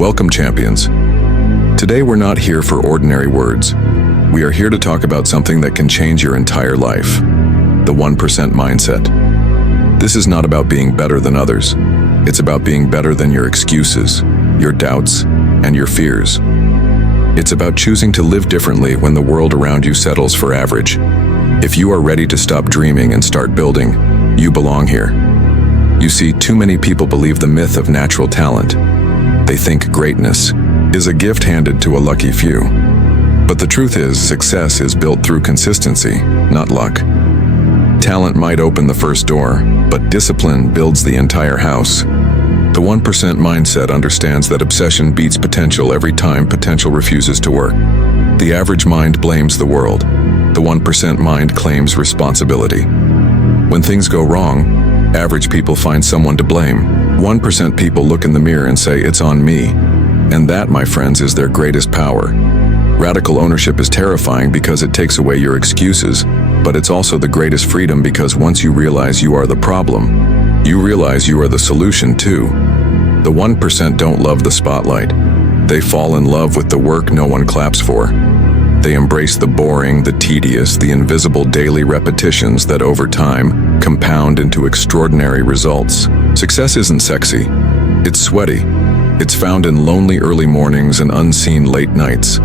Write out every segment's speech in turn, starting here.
Welcome, champions. Today we're not here for ordinary words. We are here to talk about something that can change your entire life. The 1% mindset. This is not about being better than others. It's about being better than your excuses, your doubts, and your fears. It's about choosing to live differently when the world around you settles for average. If you are ready to stop dreaming and start building, you belong here. You see, too many people believe the myth of natural talent. They think greatness is a gift handed to a lucky few. But the truth is, success is built through consistency, not luck. Talent might open the first door, but discipline builds the entire house. The 1% mindset understands that obsession beats potential every time potential refuses to work. The average mind blames the world. The 1% mind claims responsibility. When things go wrong, average people find someone to blame. 1% people look in the mirror and say, "It's on me." And that, my friends, is their greatest power. Radical ownership is terrifying because it takes away your excuses, but it's also the greatest freedom because once you realize you are the problem, you realize you are the solution too. The 1% don't love the spotlight. They fall in love with the work no one claps for. They embrace the boring, the tedious, the invisible daily repetitions that over time compound into extraordinary results. Success isn't sexy. It's sweaty. It's found in lonely early mornings and unseen late nights.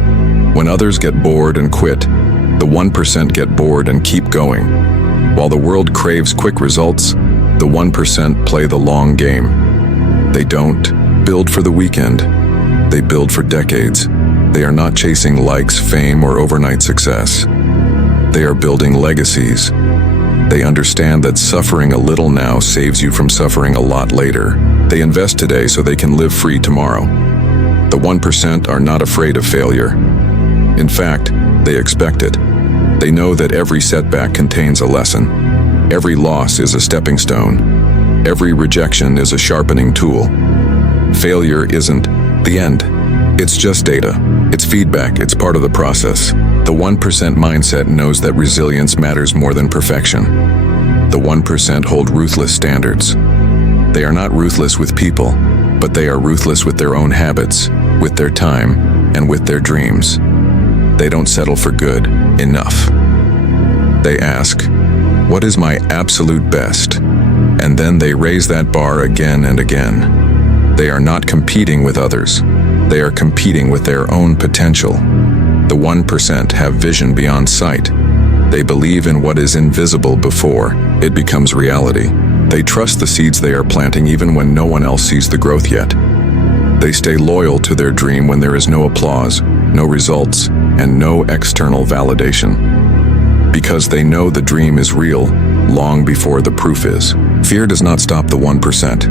When others get bored and quit, the 1% get bored and keep going. While the world craves quick results, the 1% play the long game. They don't build for the weekend. They build for decades. They are not chasing likes, fame, or overnight success. They are building legacies. They understand that suffering a little now saves you from suffering a lot later. They invest today so they can live free tomorrow. The 1% are not afraid of failure. In fact, they expect it. They know that every setback contains a lesson. Every loss is a stepping stone. Every rejection is a sharpening tool. Failure isn't the end. It's just data. It's feedback. It's part of the process. The 1% mindset knows that resilience matters more than perfection. The 1% hold ruthless standards. They are not ruthless with people, but they are ruthless with their own habits, with their time, and with their dreams. They don't settle for good enough. They ask, "What is my absolute best?" And then they raise that bar again and again. They are not competing with others. They are competing with their own potential. The 1% have vision beyond sight. They believe in what is invisible before it becomes reality. They trust the seeds they are planting even when no one else sees the growth yet. They stay loyal to their dream when there is no applause, no results, and no external validation. Because they know the dream is real long before the proof is. Fear does not stop the 1%.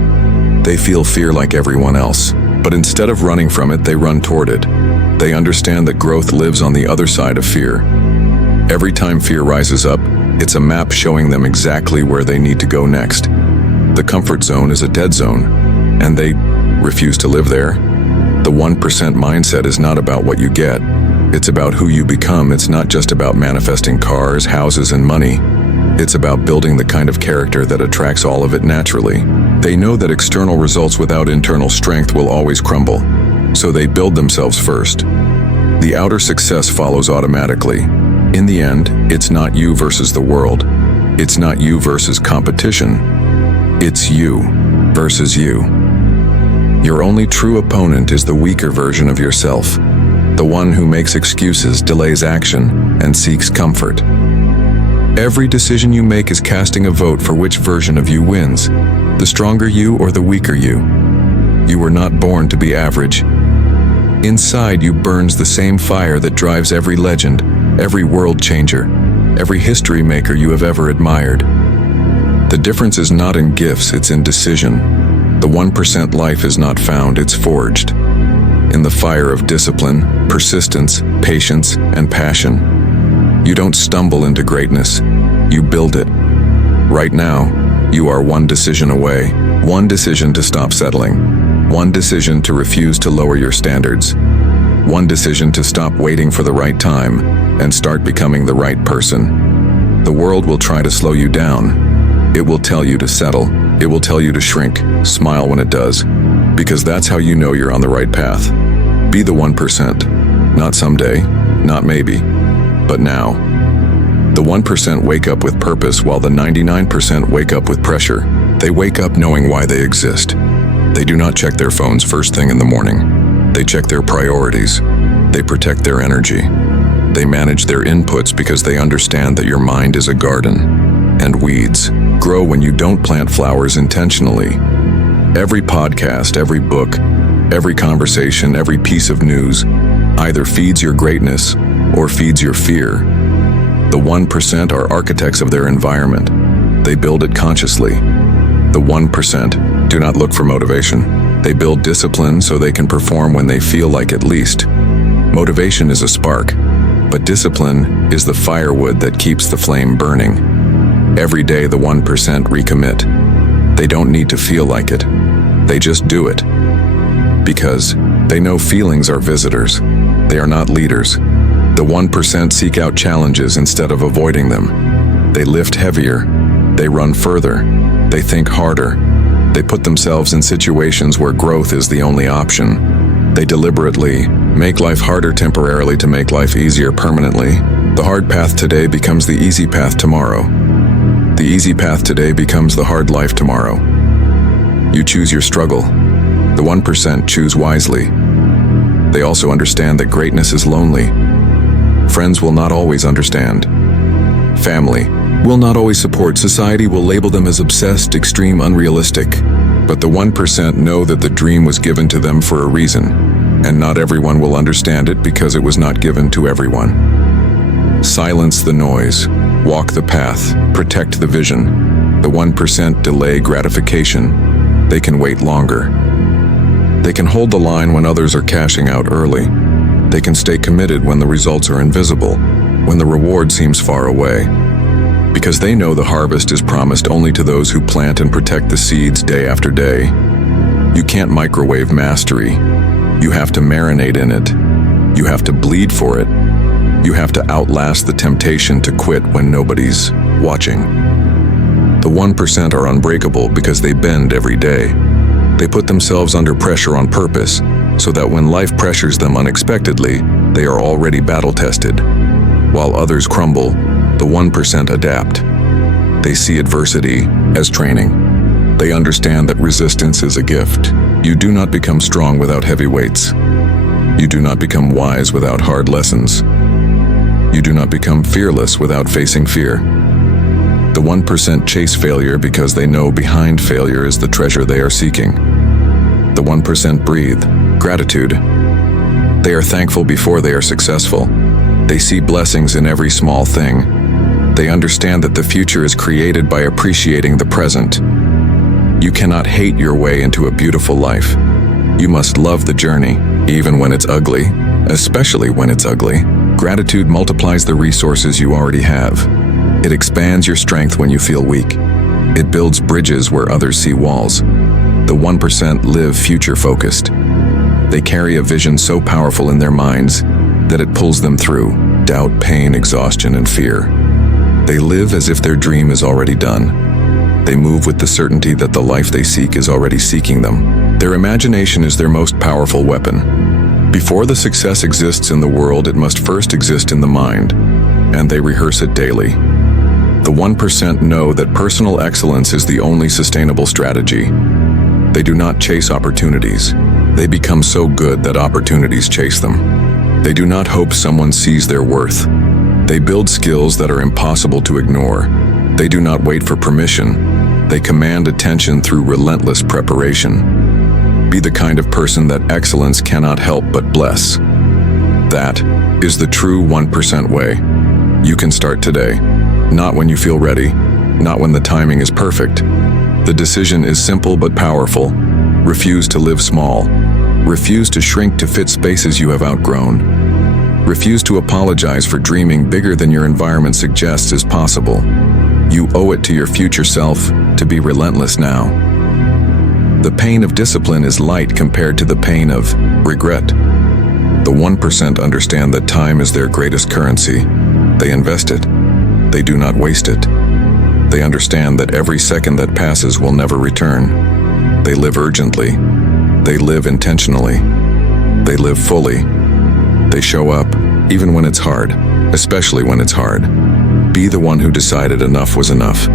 They feel fear like everyone else, but instead of running from it, they run toward it. They understand that growth lives on the other side of fear. Every time fear rises up, it's a map showing them exactly where they need to go next. The comfort zone is a dead zone, and they refuse to live there. The 1% mindset is not about what you get. It's about who you become. It's not just about manifesting cars, houses, and money. It's about building the kind of character that attracts all of it naturally. They know that external results without internal strength will always crumble, so they build themselves first. The outer success follows automatically. In the end, it's not you versus the world. It's not you versus competition. It's you versus you. Your only true opponent is the weaker version of yourself, the one who makes excuses, delays action, and seeks comfort. Every decision you make is casting a vote for which version of you wins, the stronger you or the weaker you. You were not born to be average. Inside you burns the same fire that drives every legend, every world changer, every history maker you have ever admired. The difference is not in gifts, it's in decision. The 1% life is not found, it's forged. In the fire of discipline, persistence, patience, and passion. You don't stumble into greatness, you build it. Right now, you are one decision away. One decision to stop settling. One decision to refuse to lower your standards. One decision to stop waiting for the right time and start becoming the right person. The world will try to slow you down. It will tell you to settle. It will tell you to shrink, smile when it does. because that's how you know you're on the right path. Be the 1%. Not someday, not maybe, but now. The 1% wake up with purpose while the 99% wake up with pressure. They wake up knowing why they exist. They do not check their phones first thing in the morning. They check their priorities. They protect their energy. They manage their inputs because they understand that your mind is a garden, and weeds grow when you don't plant flowers intentionally. Every podcast, every book, every conversation, every piece of news either feeds your greatness or feeds your fear. The 1% are architects of their environment. They build it consciously. The 1% do not look for motivation. They build discipline so they can perform when they feel like it least. Motivation is a spark, but discipline is the firewood that keeps the flame burning. Every day the 1% recommit. They don't need to feel like it. They just do it. Because they know feelings are visitors. They are not leaders. The 1% seek out challenges instead of avoiding them. They lift heavier. They run further. They think harder. They put themselves in situations where growth is the only option. They deliberately make life harder temporarily to make life easier permanently. The hard path today becomes the easy path tomorrow. The easy path today becomes the hard life tomorrow. You choose your struggle. The 1% choose wisely. They also understand that greatness is lonely. Friends will not always understand. Family will not always support. Society will label them as obsessed, extreme, unrealistic. But the 1% know that the dream was given to them for a reason, and not everyone will understand it because it was not given to everyone. Silence the noise. Walk the path. Protect the vision. The 1% delay gratification. They can wait longer. They can hold the line when others are cashing out early. They can stay committed when the results are invisible, when the reward seems far away. Because they know the harvest is promised only to those who plant and protect the seeds day after day. You can't microwave mastery. You have to marinate in it. You have to bleed for it. You have to outlast the temptation to quit when nobody's watching. The 1% are unbreakable because they bend every day. They put themselves under pressure on purpose, so that when life pressures them unexpectedly, they are already battle-tested. While others crumble, the 1% adapt. They see adversity as training. They understand that resistance is a gift. You do not become strong without heavy weights. You do not become wise without hard lessons. You do not become fearless without facing fear. The 1% chase failure because they know behind failure is the treasure they are seeking. The 1% breathe gratitude. They are thankful before they are successful. They see blessings in every small thing. They understand that the future is created by appreciating the present. You cannot hate your way into a beautiful life. You must love the journey, even when it's ugly, especially when it's ugly. Gratitude multiplies the resources you already have. It expands your strength when you feel weak. It builds bridges where others see walls. The 1% live future-focused. They carry a vision so powerful in their minds that it pulls them through doubt, pain, exhaustion, and fear. They live as if their dream is already done. They move with the certainty that the life they seek is already seeking them. Their imagination is their most powerful weapon. Before the success exists in the world, it must first exist in the mind, and they rehearse it daily. The 1% know that personal excellence is the only sustainable strategy. They do not chase opportunities. They become so good that opportunities chase them. They do not hope someone sees their worth. They build skills that are impossible to ignore. They do not wait for permission. They command attention through relentless preparation. Be the kind of person that excellence cannot help but bless. That is the true 1% way. You can start today. Not when you feel ready, not when the timing is perfect. The decision is simple but powerful. Refuse to live small. Refuse to shrink to fit spaces you have outgrown. Refuse to apologize for dreaming bigger than your environment suggests is possible. You owe it to your future self to be relentless now. The pain of discipline is light compared to the pain of regret. The 1% understand that time is their greatest currency. They invest it. They do not waste it. They understand that every second that passes will never return. They live urgently. They live intentionally. They live fully. They show up, even when it's hard, especially when it's hard. Be the one who decided enough was enough.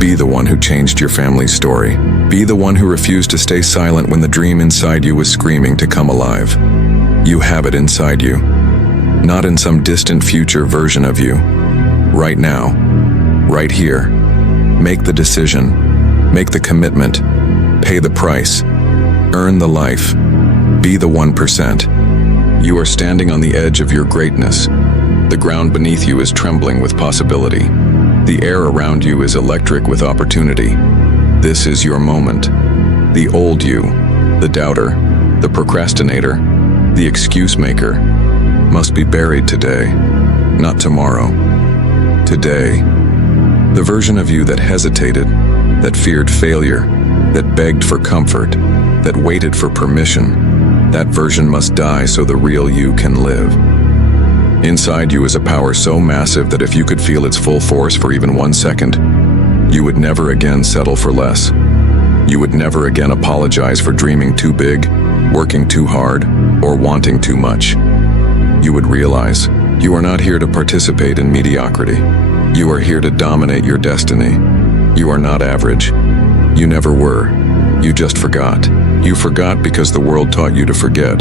Be the one who changed your family's story. Be the one who refused to stay silent when the dream inside you was screaming to come alive. You have it inside you, not in some distant future version of you. Right now, right here. Make the decision, make the commitment, pay the price, earn the life, be the 1%. You are standing on the edge of your greatness. The ground beneath you is trembling with possibility. The air around you is electric with opportunity. This is your moment. The old you, the doubter, the procrastinator, the excuse maker, must be buried today, not tomorrow. Today. The version of you that hesitated, that feared failure, that begged for comfort, that waited for permission, that version must die so the real you can live. Inside you is a power so massive that if you could feel its full force for even 1 second, you would never again settle for less. You would never again apologize for dreaming too big, working too hard, or wanting too much. You would realize you are not here to participate in mediocrity. You are here to dominate your destiny. You are not average. You never were. You just forgot. You forgot because the world taught you to forget.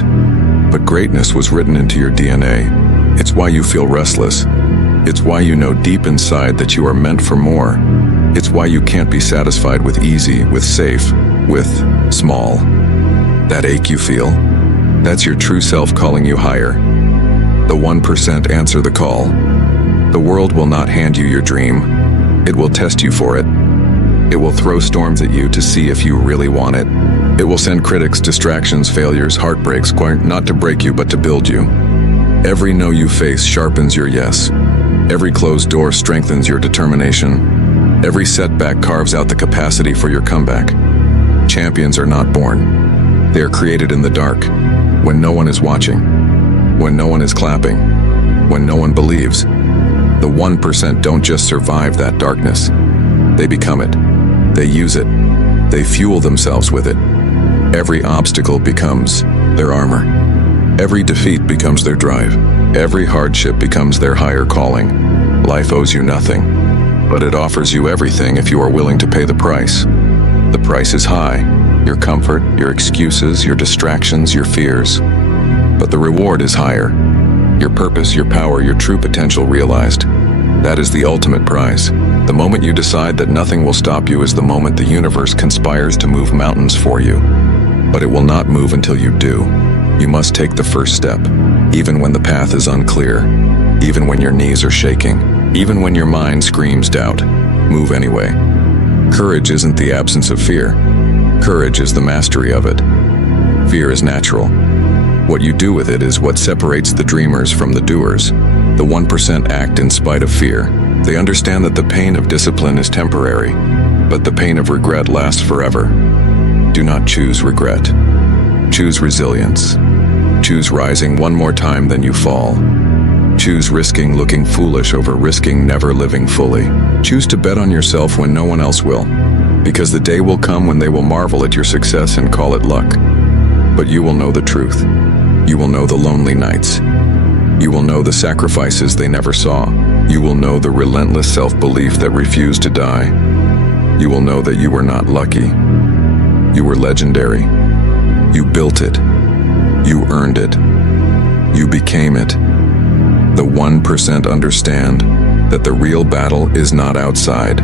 But greatness was written into your DNA. It's why you feel restless. It's why you know deep inside that you are meant for more. It's why you can't be satisfied with easy, with safe, with small. That ache you feel, that's your true self calling you higher. The 1% answer the call. The world will not hand you your dream. It will test you for it. It will throw storms at you to see if you really want it. It will send critics, distractions, failures, heartbreaks, not to break you but to build you. Every no you face sharpens your yes. Every closed door strengthens your determination. Every setback carves out the capacity for your comeback. Champions are not born. They are created in the dark, when no one is watching, when no one is clapping, when no one believes. The 1% don't just survive that darkness. They become it. They use it. They fuel themselves with it. Every obstacle becomes their armor. Every defeat becomes their drive. Every hardship becomes their higher calling. Life owes you nothing, but it offers you everything if you are willing to pay the price. The price is high. Your comfort, your excuses, your distractions, your fears. But the reward is higher. Your purpose, your power, your true potential realized. That is the ultimate prize. The moment you decide that nothing will stop you is the moment the universe conspires to move mountains for you. But it will not move until you do. You must take the first step, even when the path is unclear, even when your knees are shaking, even when your mind screams doubt. Move anyway. Courage isn't the absence of fear. Courage is the mastery of it. Fear is natural. What you do with it is what separates the dreamers from the doers. The 1% act in spite of fear. They understand that the pain of discipline is temporary, but the pain of regret lasts forever. Do not choose regret. Choose resilience. Choose rising one more time than you fall. Choose risking looking foolish over risking never living fully. Choose to bet on yourself when no one else will, because the day will come when they will marvel at your success and call it luck. But you will know the truth. You will know the lonely nights. You will know the sacrifices they never saw. You will know the relentless self-belief that refused to die. You will know that you were not lucky. You were legendary. You built it. You earned it. You became it. The 1% understand that the real battle is not outside.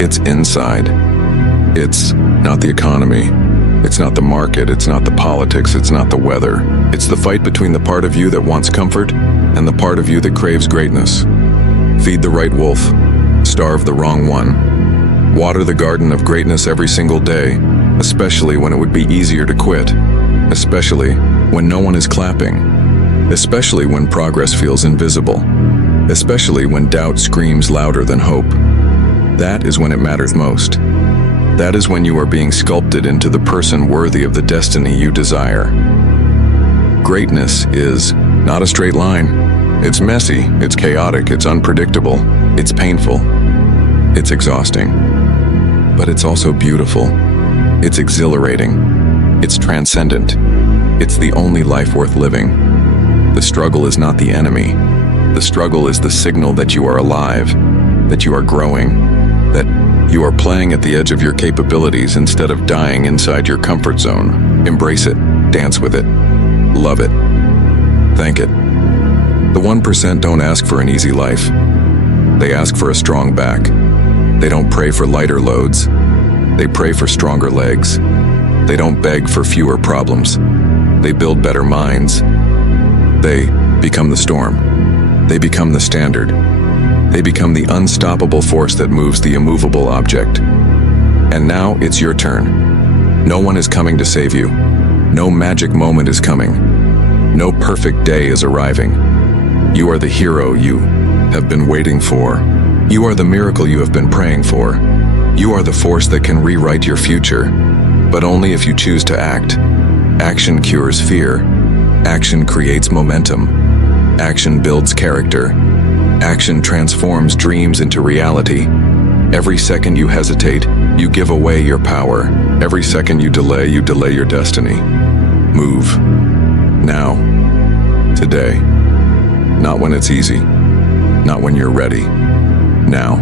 It's inside. It's not the economy. It's not the market. It's not the politics. It's not the weather. It's the fight between the part of you that wants comfort and the part of you that craves greatness. Feed the right wolf. Starve the wrong one. Water the garden of greatness every single day, especially when it would be easier to quit. Especially when no one is clapping. Especially when progress feels invisible. Especially when doubt screams louder than hope. That is when it matters most. That is when you are being sculpted into the person worthy of the destiny you desire. Greatness is not a straight line. It's messy, it's chaotic, it's unpredictable, it's painful, it's exhausting. But it's also beautiful. It's exhilarating. It's transcendent. It's the only life worth living. The struggle is not the enemy. The struggle is the signal that you are alive, that you are growing, that you are playing at the edge of your capabilities instead of dying inside your comfort zone. Embrace it, dance with it, love it, thank it. The 1% don't ask for an easy life. They ask for a strong back. They don't pray for lighter loads. They pray for stronger legs. They don't beg for fewer problems. They build better minds. They become the storm. They become the standard. They become the unstoppable force that moves the immovable object. And now it's your turn. No one is coming to save you. No magic moment is coming. No perfect day is arriving. You are the hero you have been waiting for. You are the miracle you have been praying for. You are the force that can rewrite your future, but only if you choose to act. Action cures fear. Action creates momentum. Action builds character. Action transforms dreams into reality. Every second you hesitate, you give away your power. Every second you delay your destiny. Move. Now. Today. Not when it's easy. Not when you're ready. Now.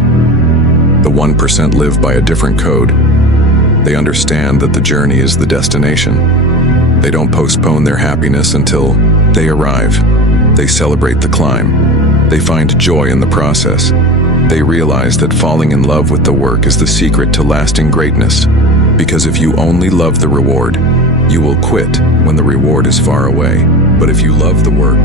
The 1% live by a different code. They understand that the journey is the destination. They don't postpone their happiness until they arrive. They celebrate the climb. They find joy in the process. They realize that falling in love with the work is the secret to lasting greatness. Because if you only love the reward, you will quit when the reward is far away. But if you love the work,